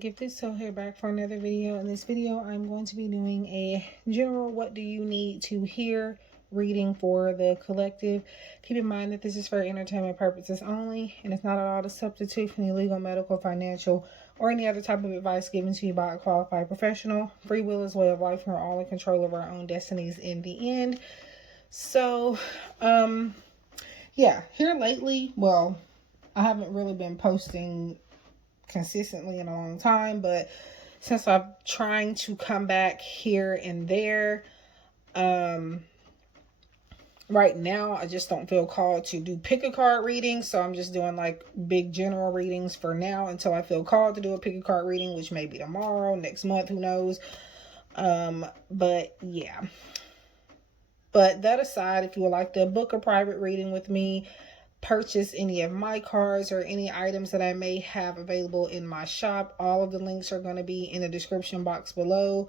Gifted So here back for another video. In this video I'm going to be doing a general what do you need to hear reading for the collective. Keep in mind that this is for entertainment purposes only, and it's not at all a substitute for any legal, medical, financial, or any other type of advice given to you by a qualified professional. Free will is way of life, and we're all in control of our own destinies in the end. So yeah, here lately, well, I haven't really been posting consistently in a long time, but since I'm trying to come back here and there, right now I just don't feel called to do pick a card readings, so I'm just doing like big general readings for now until I feel called to do a pick a card reading, which may be tomorrow, next month, who knows. But yeah, but that aside, if you would like to book a private reading with me, purchase any of my cards or any items that I may have available in my shop, all of the links are going to be in the description box below.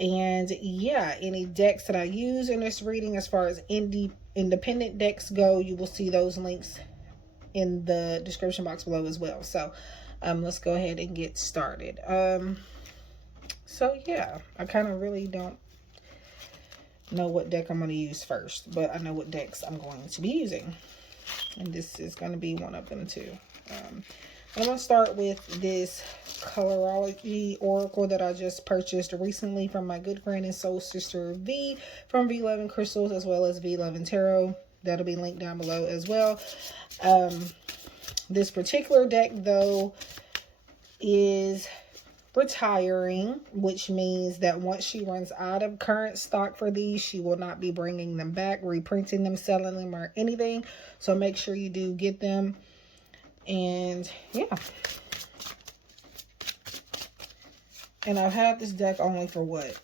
And yeah, any decks that I use in this reading, as far as independent decks go, you will see those links in the description box below as well. So let's go ahead and get started. So yeah, I kind of really don't know what deck I'm going to use first, but I know what decks I'm going to be using, and this is going to be one of them too. I'm going to start with this Colorology Oracle that I just purchased recently from my good friend and soul sister V from V11 Crystals, as well as V11 Tarot. That'll be linked down below as well. This particular deck, though, is retiring, which means that once she runs out of current stock for these, she will not be bringing them back, reprinting them, selling them, or anything. So make sure you do get them. And yeah, and I've had this deck only for what,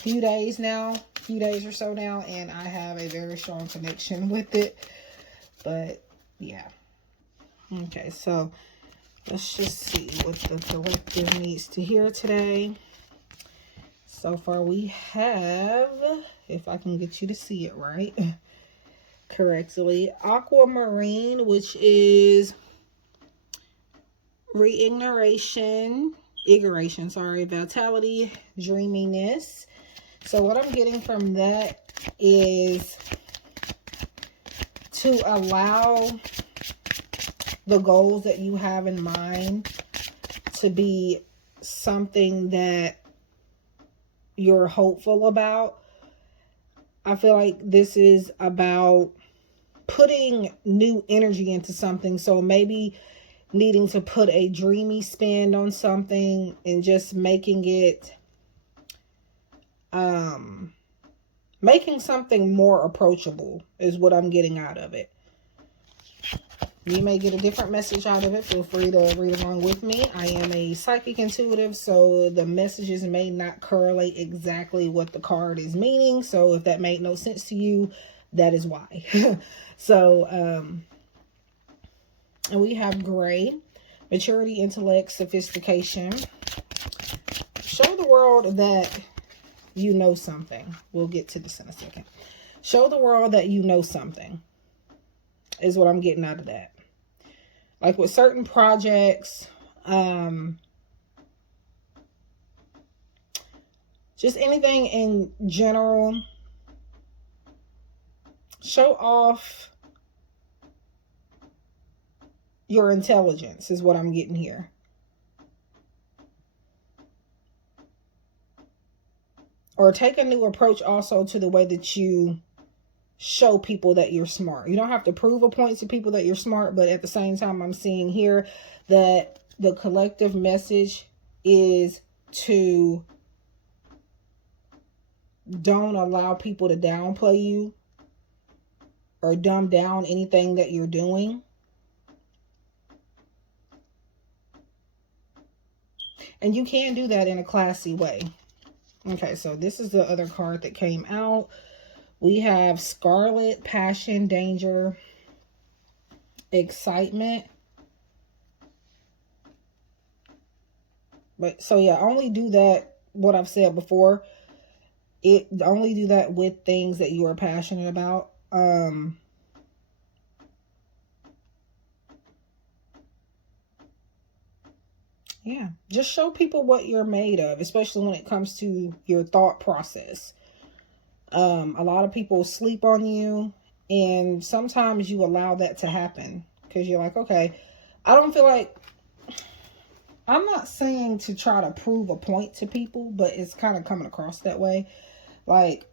few days or so now, and I have a very strong connection with it. But yeah, okay, so let's just see what the collective needs to hear today. So far we have, if I can get you to see it right correctly, aquamarine, which is reignition, vitality, dreaminess. So what I'm getting from that is to allow the goals that you have in mind to be something that you're hopeful about. I feel like this is about putting new energy into something. So maybe needing to put a dreamy spin on something and just making it, making something more approachable is what I'm getting out of it. You may get a different message out of it. Feel free to read along with me. I am a psychic intuitive, so the messages may not correlate exactly what the card is meaning. So if that made no sense to you, that is why. So, and we have gray, maturity, intellect, sophistication. Show the world that you know something. We'll get to this in a second. Show the world that you know something is what I'm getting out of that. Like with certain projects, just anything in general, show off your intelligence is what I'm getting here. Or take a new approach also to the way that you show people that you're smart. You don't have to prove a point to people that you're smart, but at the same time, I'm seeing here that the collective message is to don't allow people to downplay you or dumb down anything that you're doing. And you can do that in a classy way. Okay, so this is the other card that came out. We have Scarlet, passion, danger, excitement. But so yeah, only do that, what I've said before. Only do that with things that you are passionate about. And Yeah, just show people what you're made of, especially when it comes to your thought process. A lot of people sleep on you, and sometimes you allow that to happen because you're like, okay, I don't feel like, I'm not saying to try to prove a point to people, but it's kind of coming across that way. Like,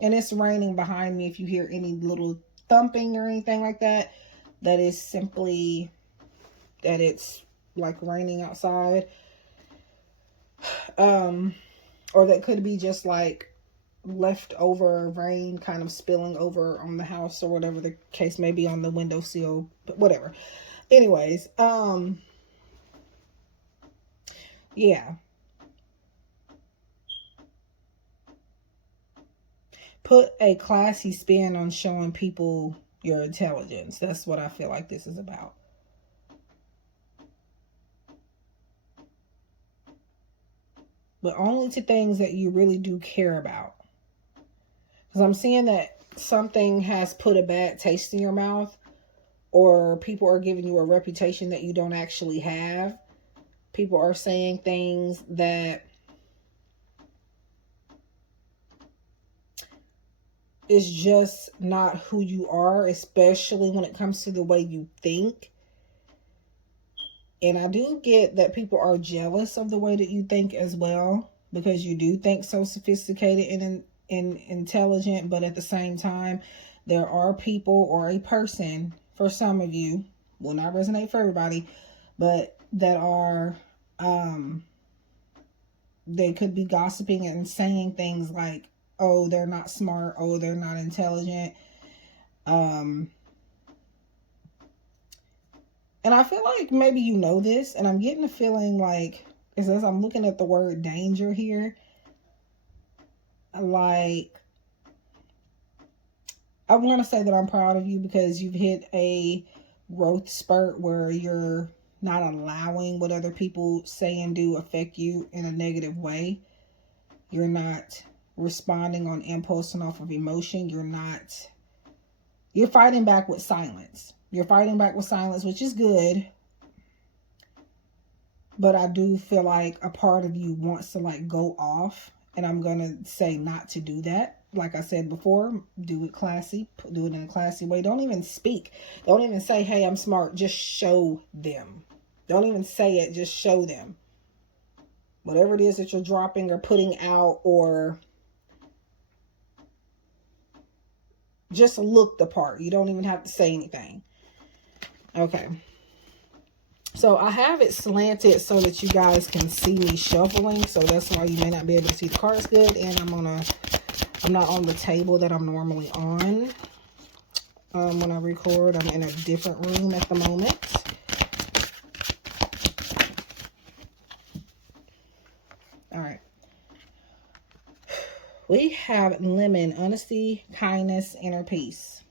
and it's raining behind me. If you hear any little thumping or anything like that, that is simply that it's like raining outside. Or that could be just like leftover rain kind of spilling over on the house or whatever the case may be, on the windowsill, but whatever. Anyways, yeah. Put a classy spin on showing people your intelligence. That's what I feel like this is about. But only to things that you really do care about. Because I'm seeing that something has put a bad taste in your mouth, or people are giving you a reputation that you don't actually have. People are saying things that is just not who you are, especially when it comes to the way you think. And I do get that people are jealous of the way that you think as well, because you do think so sophisticated and intelligent. But at the same time, there are people, or a person, for some of you, will not resonate for everybody, but that are, they could be gossiping and saying things like, oh, they're not smart, oh, they're not intelligent. And I feel like maybe you know this, and I'm getting a feeling like, as I'm looking at the word danger here, like, I want to say that I'm proud of you because you've hit a growth spurt where you're not allowing what other people say and do affect you in a negative way. You're not responding on impulse and off of emotion. You're fighting back with silence. You're fighting back with silence, which is good. But I do feel like a part of you wants to like go off. And I'm going to say not to do that. Like I said before, do it classy. Do it in a classy way. Don't even speak. Don't even say, hey, I'm smart. Just show them. Don't even say it. Just show them. Whatever it is that you're dropping or putting out, or just look the part. You don't even have to say anything. Okay. So I have it slanted so that you guys can see me shuffling. So that's why you may not be able to see the cards good. And I'm not on the table that I'm normally on. When I record, I'm in a different room at the moment. All right. We have lemon, honesty, kindness, inner peace.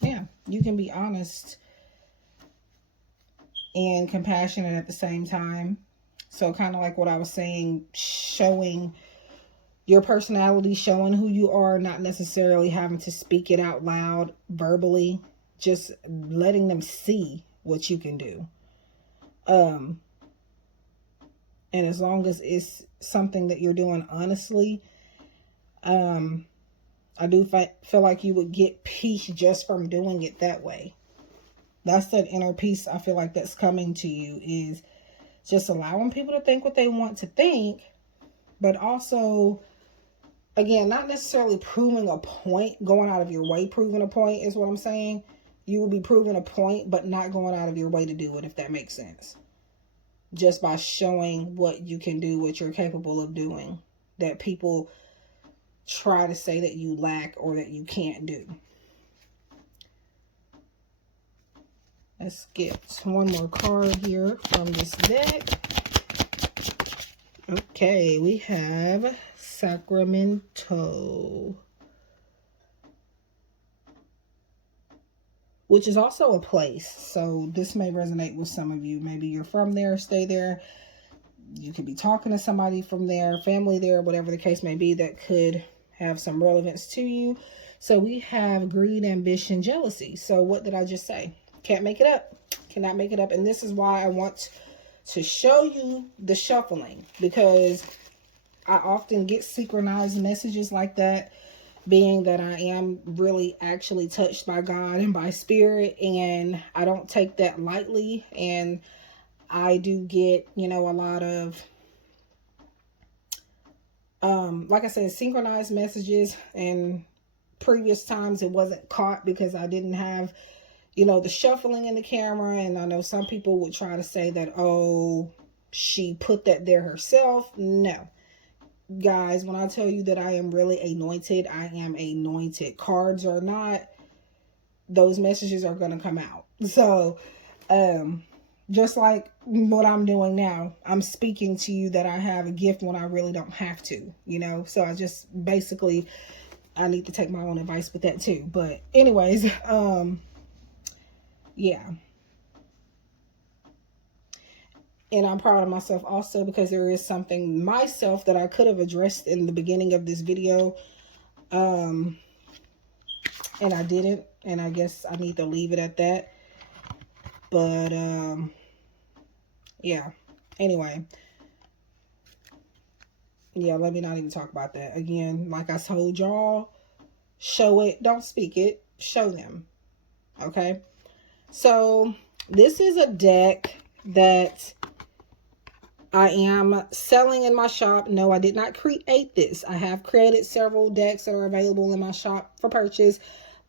Yeah, you can be honest and compassionate at the same time. So kind of like what I was saying, showing your personality, showing who you are, not necessarily having to speak it out loud verbally, just letting them see what you can do. And as long as it's something that you're doing honestly, I do feel like you would get peace just from doing it that way. That's that inner peace I feel like that's coming to you, is just allowing people to think what they want to think, but also, again, not necessarily proving a point, going out of your way proving a point is what I'm saying. You will be proving a point, but not going out of your way to do it, if that makes sense. Just by showing what you can do, what you're capable of doing, that people try to say that you lack or that you can't do. Let's get one more card here from this deck. Okay, we have Sacramento, which is also a place. So this may resonate with some of you. Maybe you're from there, stay there. You could be talking to somebody from there, family there, whatever the case may be, that could have some relevance to you. So we have greed, ambition, jealousy. So what did I just say? Can't make it up. Cannot make it up. And this is why I want to show you the shuffling, because I often get synchronized messages like that, being that I am really actually touched by God and by spirit, and I don't take that lightly. And I do get, you know, a lot of, like I said, synchronized messages. And previous times it wasn't caught because I didn't have, you know, the shuffling in the camera. And I know some people would try to say that, oh, she put that there herself. No. Guys, when I tell you that I am really anointed, I am anointed. Cards or not, those messages are going to come out. So, just like what I'm doing now, I'm speaking to you that I have a gift when I really don't have to, you know. So I just basically, I need to take my own advice with that too. But anyways, yeah. And I'm proud of myself also, because there is something myself that I could have addressed in the beginning of this video. And I didn't. And I guess I need to leave it at that. But, yeah. Anyway. Yeah, let me not even talk about that. Again, like I told y'all, show it. Don't speak it. Show them. Okay? So, this is a deck that I am selling in my shop. No, I did not create this. I have created several decks that are available in my shop for purchase,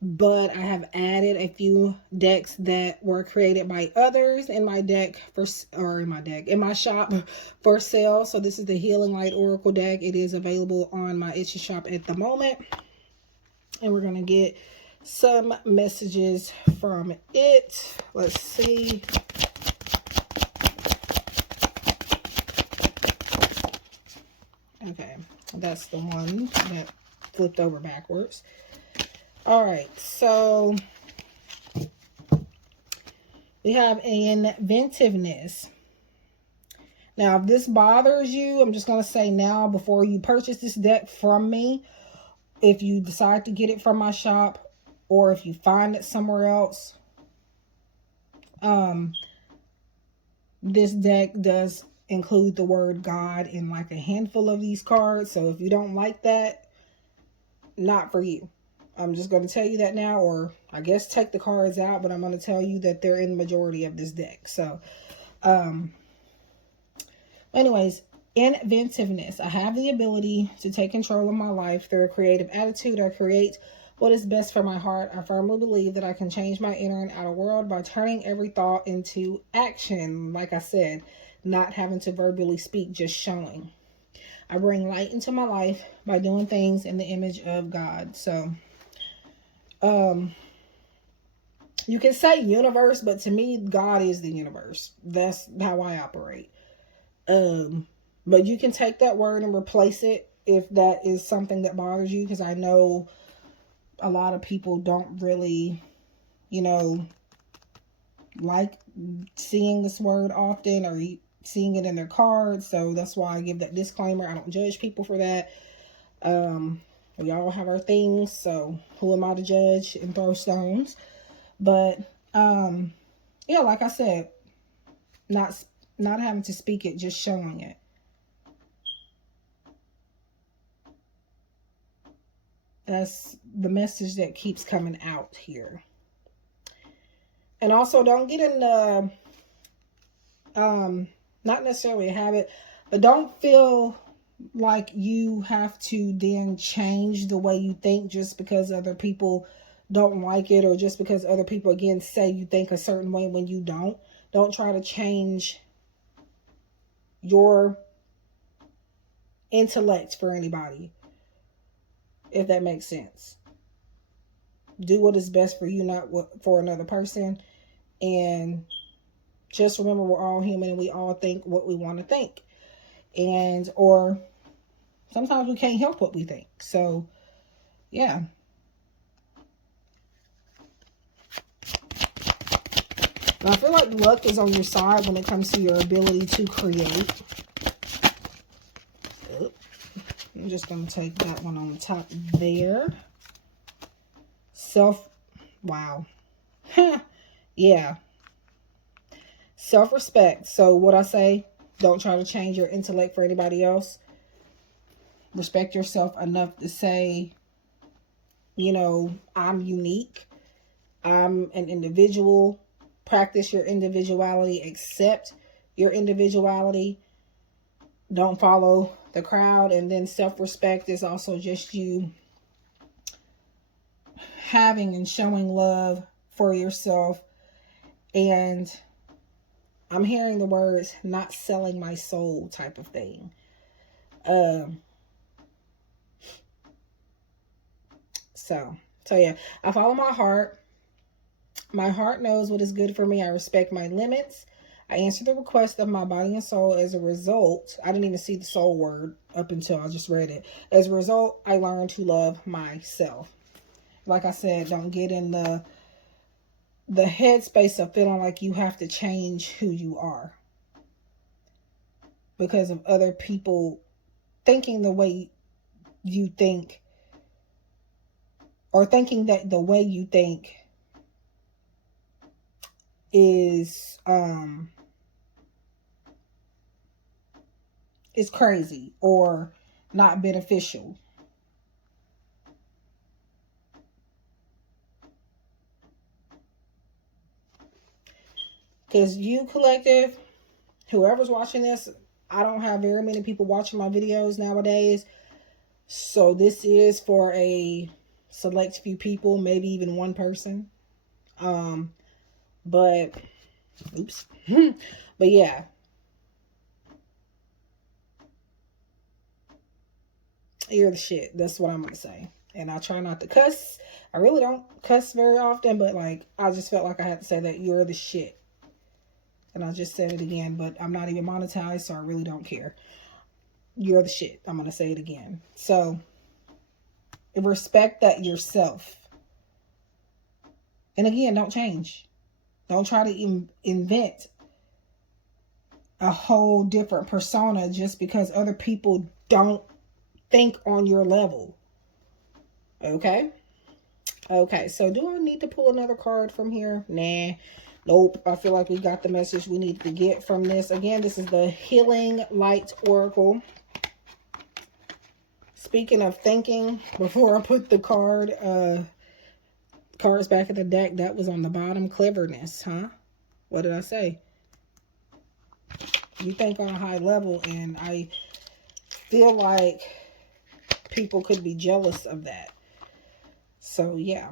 but I have added a few decks that were created by others in my deck in my shop for sale. So this is the Healing Light Oracle deck. It is available on my Etsy shop at the moment, and we're going to get some messages from it. Let's see. Okay, that's the one that flipped over backwards. All right, so we have inventiveness. Now, if this bothers you, I'm just going to say now, before you purchase this deck from me, if you decide to get it from my shop, or if you find it somewhere else, this deck does include the word God in like a handful of these cards. So if you don't like that, not for you. I'm just going to tell you that now, or I guess take the cards out, but I'm going to tell you that they're in the majority of this deck. So, anyways, inventiveness. I have the ability to take control of my life through a creative attitude. I create what is best for my heart. I firmly believe that I can change my inner and outer world by turning every thought into action. Like I said, not having to verbally speak, just showing. I bring light into my life by doing things in the image of God. So, you can say universe, but to me, God is the universe. That's how I operate. But you can take that word and replace it if that is something that bothers you, because I know a lot of people don't really, you know, like seeing this word often, or seeing it in their cards. So that's why I give that disclaimer. I don't judge people for that. We all have our things, so who am I to judge and throw stones? But yeah, like I said, not having to speak it, just showing it. That's the message that keeps coming out here. And also, don't get in the not necessarily a habit, but don't feel like you have to then change the way you think just because other people don't like it, or just because other people, again, say you think a certain way when you don't. Don't try to change your intellect for anybody, if that makes sense. Do what is best for you, not for another person. And just remember, we're all human and we all think what we want to think. Or sometimes we can't help what we think. So, yeah. And I feel like luck is on your side when it comes to your ability to create. I'm just going to take that one on the top there. Wow. Yeah. Self-respect. So what I say, don't try to change your intellect for anybody else. Respect yourself enough to say, you know, I'm unique. I'm an individual. Practice your individuality. Accept your individuality. Don't follow the crowd. And then self-respect is also just you having and showing love for yourself. And I'm hearing the words, not selling my soul type of thing. So yeah, I follow my heart. My heart knows what is good for me. I respect my limits. I answer the request of my body and soul. As a result, I didn't even see the soul word up until I just read it. As a result, I learned to love myself. Like I said, don't get in the headspace of feeling like you have to change who you are because of other people thinking the way you think, or thinking that the way you think is crazy or not beneficial. Because you, collective, whoever's watching this, I don't have very many people watching my videos nowadays. So this is for a select few people, maybe even one person. But, oops. But yeah. You're the shit. That's what I'm going to say. And I try not to cuss. I really don't cuss very often, but like, I just felt like I had to say that you're the shit. And I just said it again, but I'm not even monetized, so I really don't care. You're the shit. I'm going to say it again. So, respect that yourself. And again, don't change. Don't try to invent a whole different persona just because other people don't think on your level. Okay? Okay, so do I need to pull another card from here? Nah. Nope. I feel like we got the message we need to get from this. Again, this is the Healing Light Oracle. Speaking of thinking, before I put the cards back in the deck, that was on the bottom. Cleverness, huh? What did I say? You think on a high level, and I feel like people could be jealous of that. So, yeah.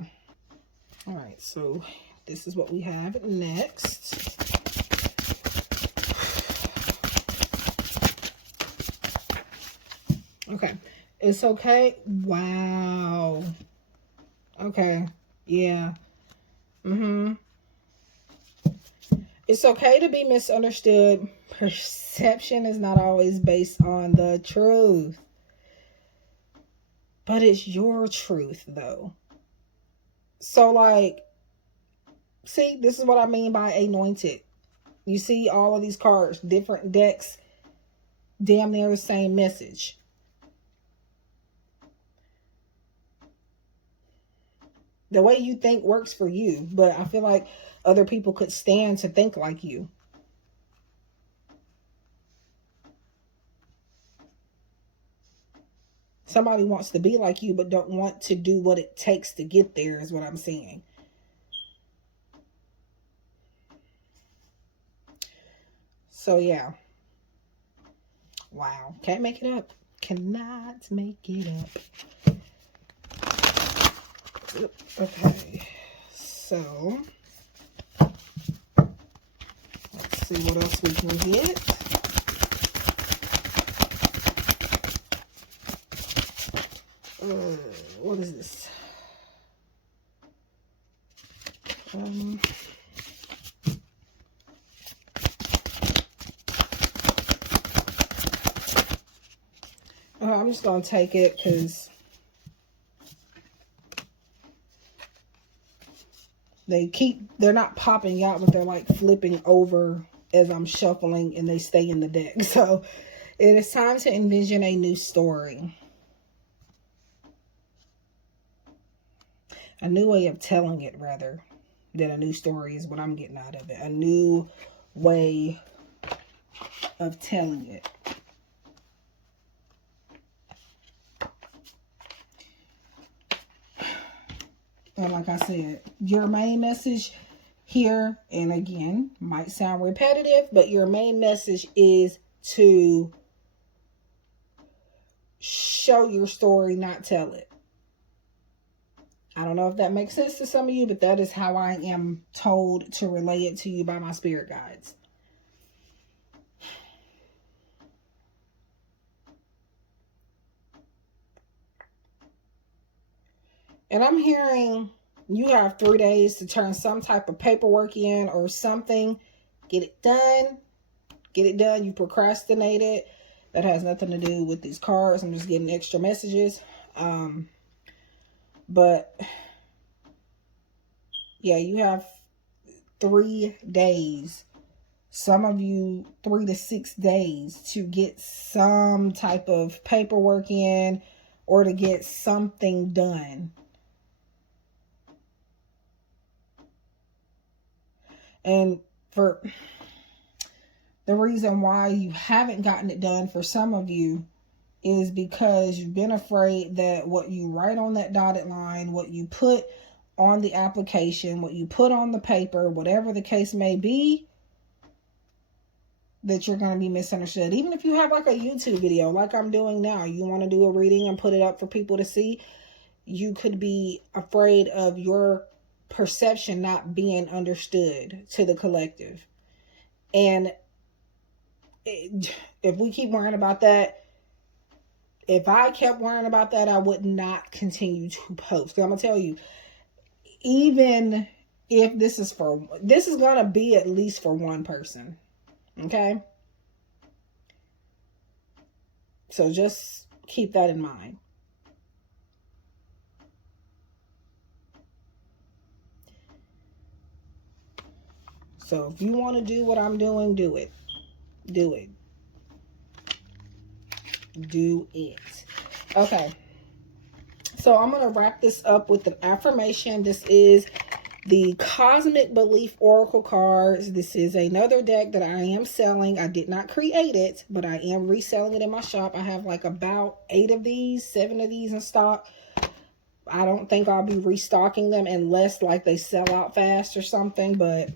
All right, so this is what we have next. Okay. It's okay. Wow. Okay. Yeah. It's okay to be misunderstood. Perception is not always based on the truth. But it's your truth, though. So, like, see, this is what I mean by anointed. You see all of these cards, different decks, damn near the same message. The way you think works for you, but I feel like other people could stand to think like you. Somebody wants to be like you, but don't want to do what it takes to get there, is what I'm saying. So, yeah. Wow. Can't make it up. Cannot make it up. Okay. So, let's see what else we can get. What is this? I'm just going to take it because they're not popping out, but they're like flipping over as I'm shuffling and they stay in the deck. So it is time to envision a new story. A new way of telling it, rather, than a new story is what I'm getting out of it. A new way of telling it. And like I said, your main message here, and again, might sound repetitive, but your main message is to show your story, not tell it. I don't know if that makes sense to some of you, but that is how I am told to relay it to you by my spirit guides. And I'm hearing you have 3 days to turn some type of paperwork in or something. Get it done. Get it done. You procrastinated. That has nothing to do with these cards. I'm just getting extra messages. But yeah, you have 3 days. Some of you 3 to 6 days to get some type of paperwork in or to get something done. And for the reason why you haven't gotten it done for some of you is because you've been afraid that what you write on that dotted line, what you put on the application, what you put on the paper, whatever the case may be, that you're going to be misunderstood. Even if you have like a YouTube video like I'm doing now, you want to do a reading and put it up for people to see, you could be afraid of your perception not being understood to the collective. And if we keep worrying about that, if I kept worrying about that, I would not continue to post. I'm going to tell you, even if this is going to be at least for one person. Okay? So just keep that in mind. So if you want to do what I'm doing, do it. Do it. Do it. Okay. So I'm going to wrap this up with an affirmation. This is the Cosmic Belief Oracle cards. This is another deck that I am selling. I did not create it, but I am reselling it in my shop. I have like about 8 of these, 7 of these in stock. I don't think I'll be restocking them unless like they sell out fast or something, but...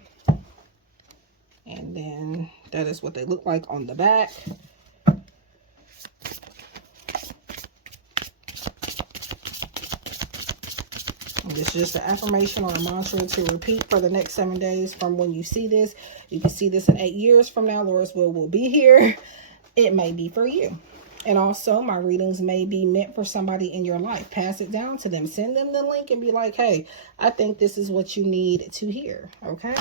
And then that is what they look like on the back. And this is just an affirmation or a mantra to repeat for the next 7 days from when you see this. You can see this in 8 years from now. Lord's will be here. It may be for you. And also, my readings may be meant for somebody in your life. Pass it down to them. Send them the link and be like, hey, I think this is what you need to hear. Okay?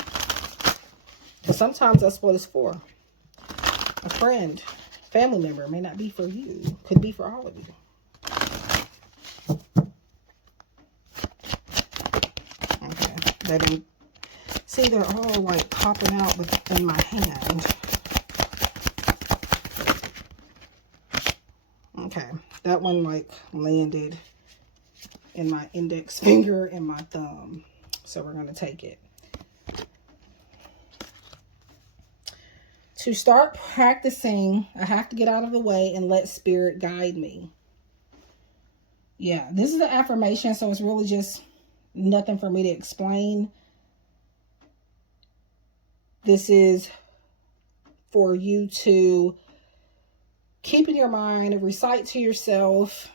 Because sometimes that's what it's for. A friend, family member, may not be for you. Could be for all of you. Okay. See, they're all like popping out within my hand. Okay. That one like landed in my index finger and my thumb. So we're going to take it. To start practicing, I have to get out of the way and let spirit guide me. Yeah, this is an affirmation, so it's really just nothing for me to explain. This is for you to keep in your mind, recite to yourself.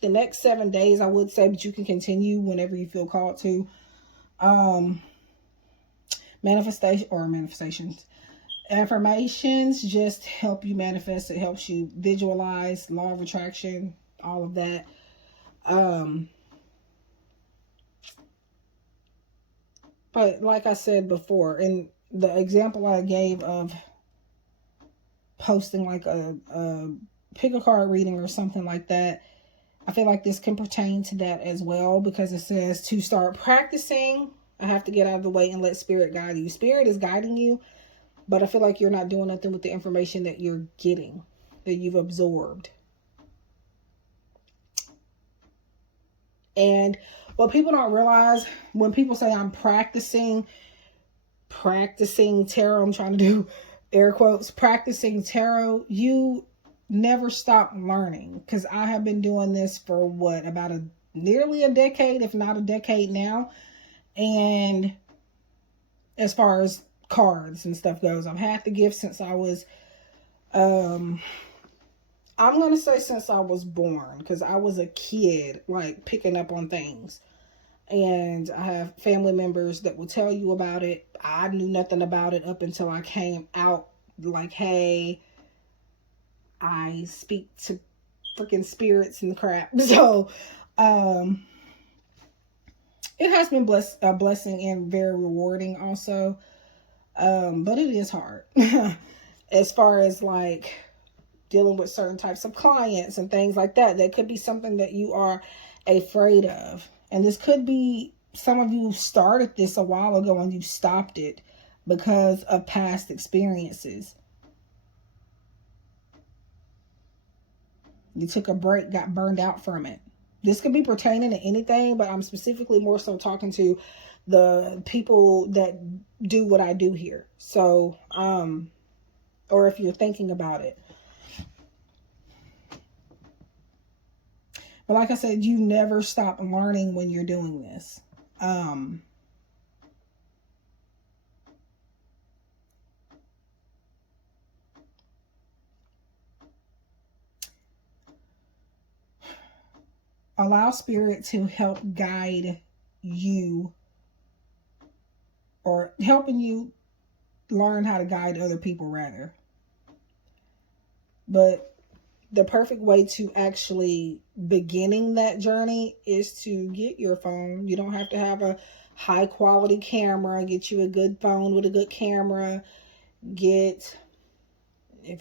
The next 7 days, I would say, but you can continue whenever you feel called to. Manifestations. Affirmations just help you manifest. It helps you visualize, law of attraction, all of that. But like I said before, in the example I gave of posting like a pick a card reading or something like that, I feel like this can pertain to that as well, because it says to start practicing, I have to get out of the way and let spirit guide you. Spirit is guiding you. But I feel like you're not doing nothing with the information that you're getting, that you've absorbed. And what people don't realize, when people say I'm practicing, practicing tarot, I'm trying to do air quotes, practicing tarot, you never stop learning. Because I have been doing this for what, about nearly a decade, if not a decade now. And as far as cards and stuff goes, I've had the gift since I was, I'm going to say since I was born, because I was a kid, like picking up on things. And I have family members that will tell you about it. I knew nothing about it up until I came out like, hey, I speak to freaking spirits and crap. So, it has been a blessing and very rewarding also. But it is hard as far as like dealing with certain types of clients and things like that. That could be something that you are afraid of. And this could be, some of you started this a while ago and you stopped it because of past experiences. You took a break, got burned out from it. This could be pertaining to anything, but I'm specifically more so talking to the people that do what I do here. So, or if you're thinking about it. But like I said, you never stop learning when you're doing this. Allow spirit to help guide you, or helping you learn how to guide other people rather. But the perfect way to actually beginning that journey is to get your phone. You don't have to have a high quality camera. Get you a good phone with a good camera. If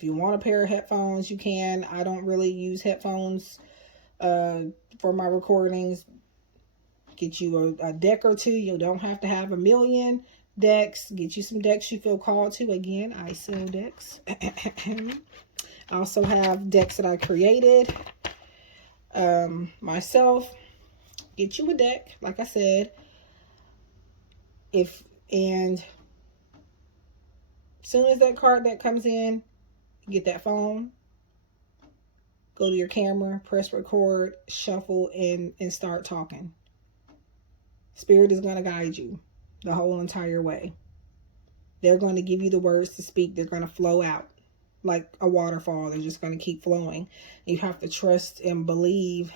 you want a pair of headphones, you can. I don't really use headphones for my recordings. Get you a deck or two. You don't have to have a million decks. Get you some decks you feel called to. Again, I sell decks. I also have decks that I created myself. Get you a deck, like I said. And as soon as that card deck comes in, get that phone, go to your camera, press record, shuffle, and start talking. Spirit is going to guide you the whole entire way. They're going to give you the words to speak. They're going to flow out like a waterfall. They're just going to keep flowing. You have to trust and believe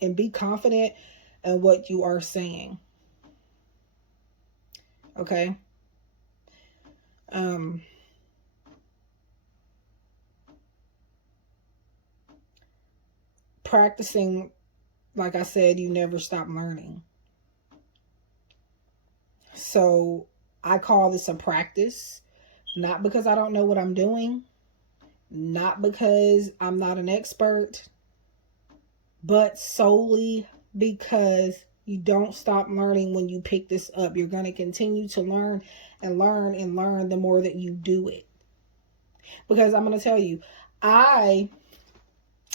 and be confident in what you are saying. Okay? Practicing, like I said, you never stop learning. So I call this a practice, not because I don't know what I'm doing, not because I'm not an expert, but solely because you don't stop learning when you pick this up. You're going to continue to learn and learn and learn the more that you do it. Because I'm going to tell you, I'm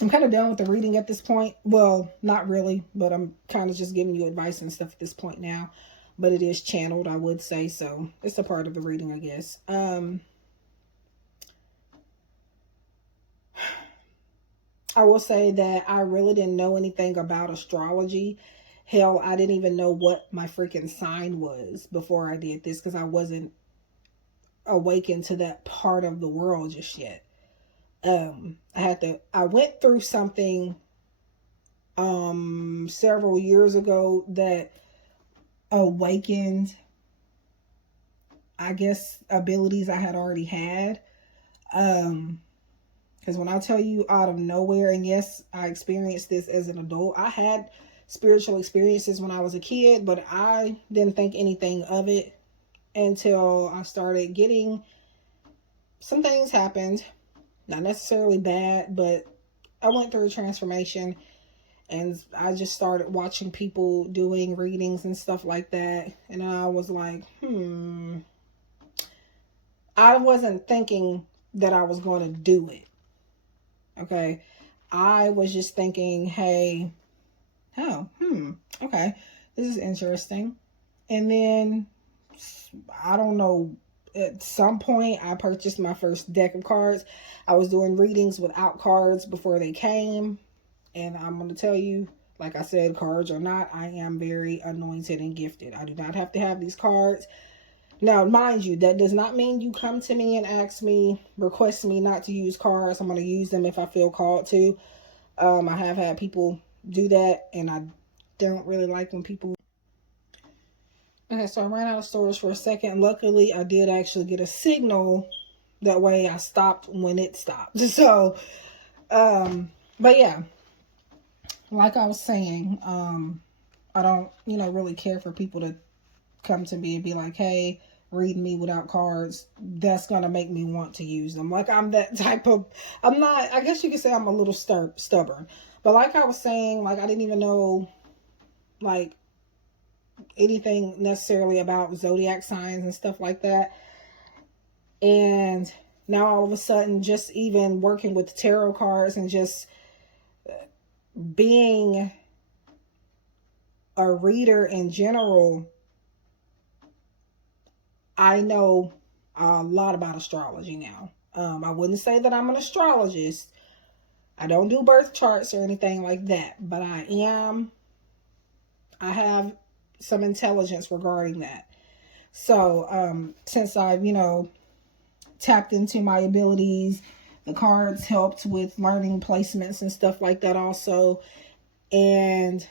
kind of done with the reading at this point. Well, not really, but I'm kind of just giving you advice and stuff at this point now. But it is channeled, I would say. So it's a part of the reading, I guess. I will say that I really didn't know anything about astrology. Hell, I didn't even know what my freaking sign was before I did this, because I wasn't awakened to that part of the world just yet. I went through something several years ago that awakened, I guess, abilities I had already had. Because when I tell you out of nowhere, and yes, I experienced this as an adult. I had spiritual experiences when I was a kid, but I didn't think anything of it until I started getting, some things happened. Not necessarily bad, but I went through a transformation, and I just started watching people doing readings and stuff like that. And I was like, I wasn't thinking that I was going to do it. Okay. I was just thinking, hey, okay, this is interesting. And then I don't know, at some point I purchased my first deck of cards. I was doing readings without cards before they came. And I'm going to tell you, like I said, cards or not, I am very anointed and gifted. I do not have to have these cards. Now, mind you, that does not mean you come to me and ask me, request me not to use cards. I'm going to use them if I feel called to. I have had people do that, and I don't really like when people... Okay, so I ran out of storage for a second. Luckily, I did actually get a signal. That way I stopped when it stopped. So, but yeah, like I was saying, I don't, really care for people to come to me and be like, hey, read me without cards. That's going to make me want to use them. Like, I'm that type of, I'm not, I guess you could say I'm a little stubborn. But like I was saying, like, I didn't even know, like, anything necessarily about zodiac signs and stuff like that. And now all of a sudden, just even working with tarot cards and just being a reader in general, I know a lot about astrology now. I wouldn't say that I'm an astrologist. I don't do birth charts or anything like that, but I have some intelligence regarding that. So, since I've, tapped into my abilities, the cards helped with learning placements and stuff like that also. And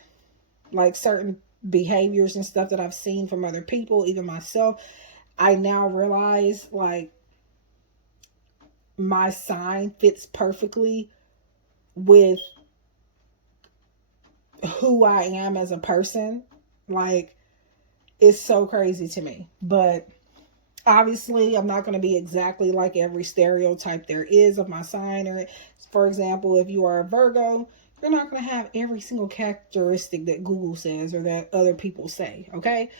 like certain behaviors and stuff that I've seen from other people, even myself, I now realize like my sign fits perfectly with who I am as a person. Like, it's so crazy to me. But obviously, I'm not going to be exactly like every stereotype there is of my sign. Or, for example, if you are a Virgo, you're not going to have every single characteristic that Google says or that other people say, okay?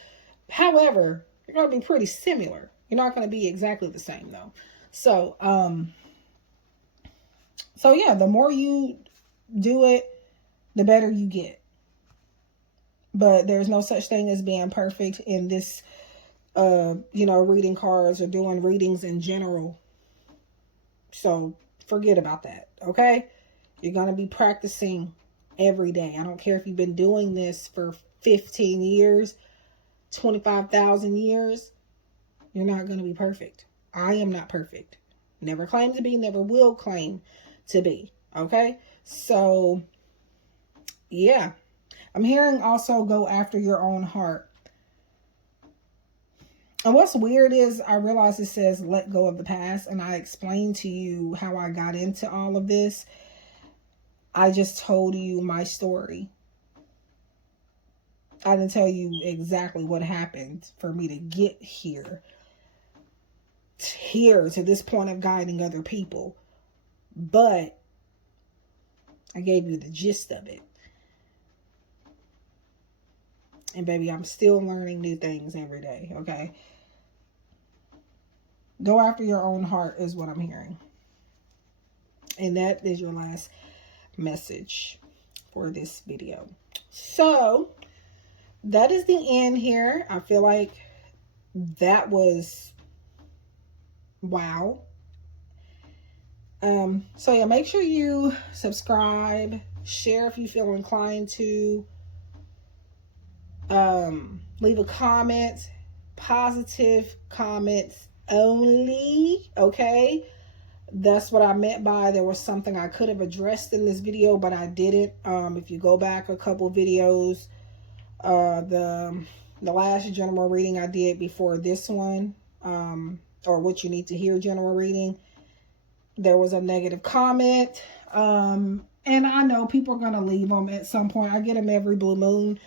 However, you're going to be pretty similar. You're not going to be exactly the same, though. So yeah, the more you do it, the better you get. But there's no such thing as being perfect in this, reading cards or doing readings in general. So forget about that, okay? You're going to be practicing every day. I don't care if you've been doing this for 15 years, 25,000 years. You're not going to be perfect. I am not perfect. Never claim to be, never will claim to be, okay? So, yeah. I'm hearing also go after your own heart. And what's weird is I realize it says let go of the past. And I explained to you how I got into all of this. I just told you my story. I didn't tell you exactly what happened for me to get here to this point of guiding other people. But I gave you the gist of it. And baby, I'm still learning new things every day, okay? Go after your own heart is what I'm hearing. And that is your last message for this video. So, that is the end here. I feel like that was wow. So yeah, make sure you subscribe, share if you feel inclined to. Leave a comment, positive comments only, okay? That's what I meant by there was something I could have addressed in this video, but I didn't. If you go back a couple videos, the last general reading I did before this one, or what you need to hear general reading, there was a negative comment. And I know people are going to leave them at some point. I get them every blue moon.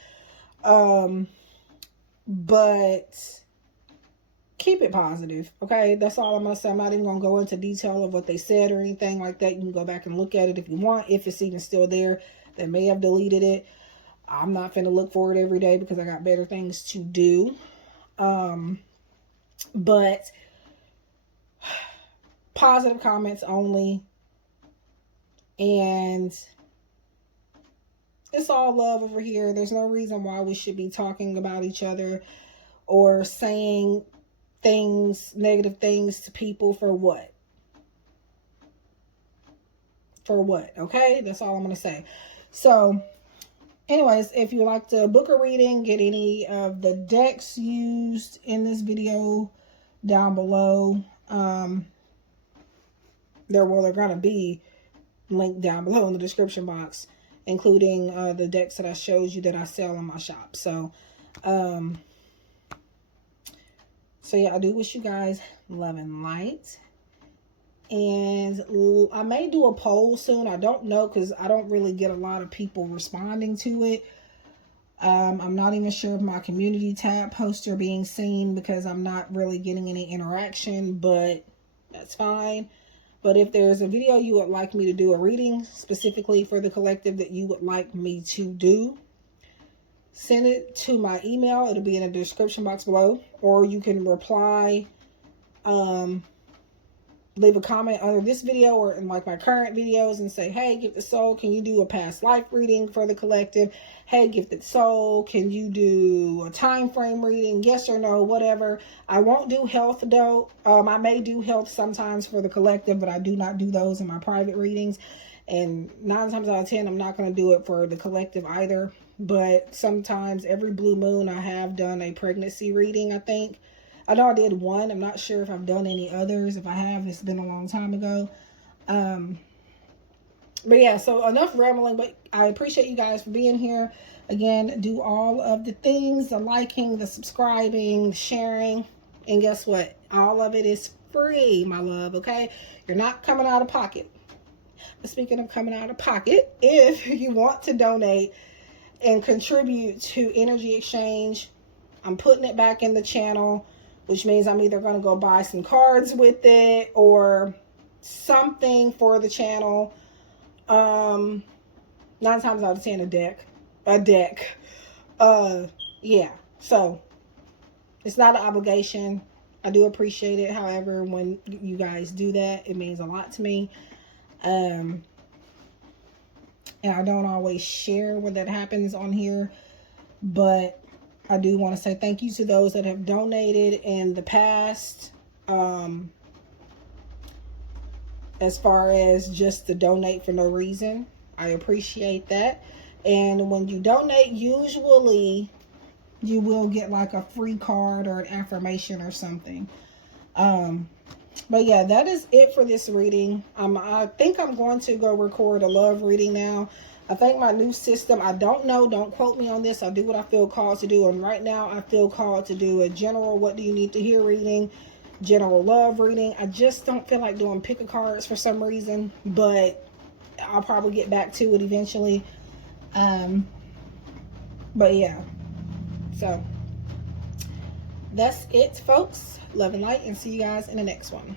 But keep it positive, okay? That's all I'm going to say. I'm not even going to go into detail of what they said or anything like that. You can go back and look at it if you want, if it's even still there. They may have deleted it. I'm not finna look for it every day because I got better things to do. But positive comments only. And it's all love over here. There's no reason why we should be talking about each other or saying things, negative things to people for what? For what? Okay, that's all I'm going to say. So anyways, if you like to book a reading, get any of the decks used in this video down below. They're going to be linked down below in the description box, including the decks that I showed you that I sell in my shop. So yeah, I do wish you guys love and light. And I may do a poll soon. I don't know, because I don't really get a lot of people responding to it. I'm not even sure if my community tab posts are being seen, because I'm not really getting any interaction, but that's fine. But if there's a video you would like me to do, a reading specifically for the collective that you would like me to do, send it to my email. It'll be in the description box below, or you can reply, leave a comment under this video or in like my current videos and say, hey, Gifted Soul, can you do a past life reading for the collective? Hey, Gifted Soul, can you do a time frame reading? Yes or no, whatever. I won't do health though. I may do health sometimes for the collective, but I do not do those in my private readings. And 9 times out of 10, I'm not going to do it for the collective either. But sometimes every blue moon I have done a pregnancy reading, I think. I know I did one. I'm not sure if I've done any others. If I have, it's been a long time ago. But yeah, so enough rambling. But I appreciate you guys for being here. Again, do all of the things, the liking, the subscribing, sharing. And guess what? All of it is free, my love, okay? You're not coming out of pocket. But speaking of coming out of pocket, if you want to donate and contribute to Energy Exchange, I'm putting it back in the channel, which means I'm either going to go buy some cards with it or something for the channel. 9 times out of 10, a deck. Yeah, so it's not an obligation. I do appreciate it. However, when you guys do that, it means a lot to me. And I don't always share when that happens on here, but I do want to say thank you to those that have donated in the past, as far as just to donate for no reason. I appreciate that. And when you donate, usually you will get like a free card or an affirmation or something. But yeah, that is it for this reading. I think I'm going to go record a love reading now. I think my new system, I don't know, don't quote me on this. I'll do what I feel called to do. And right now I feel called to do a general what do you need to hear reading, general love reading. I just don't feel like doing pick a cards for some reason, but I'll probably get back to it eventually. But yeah, so that's it, folks. Love and light, and see you guys in the next one.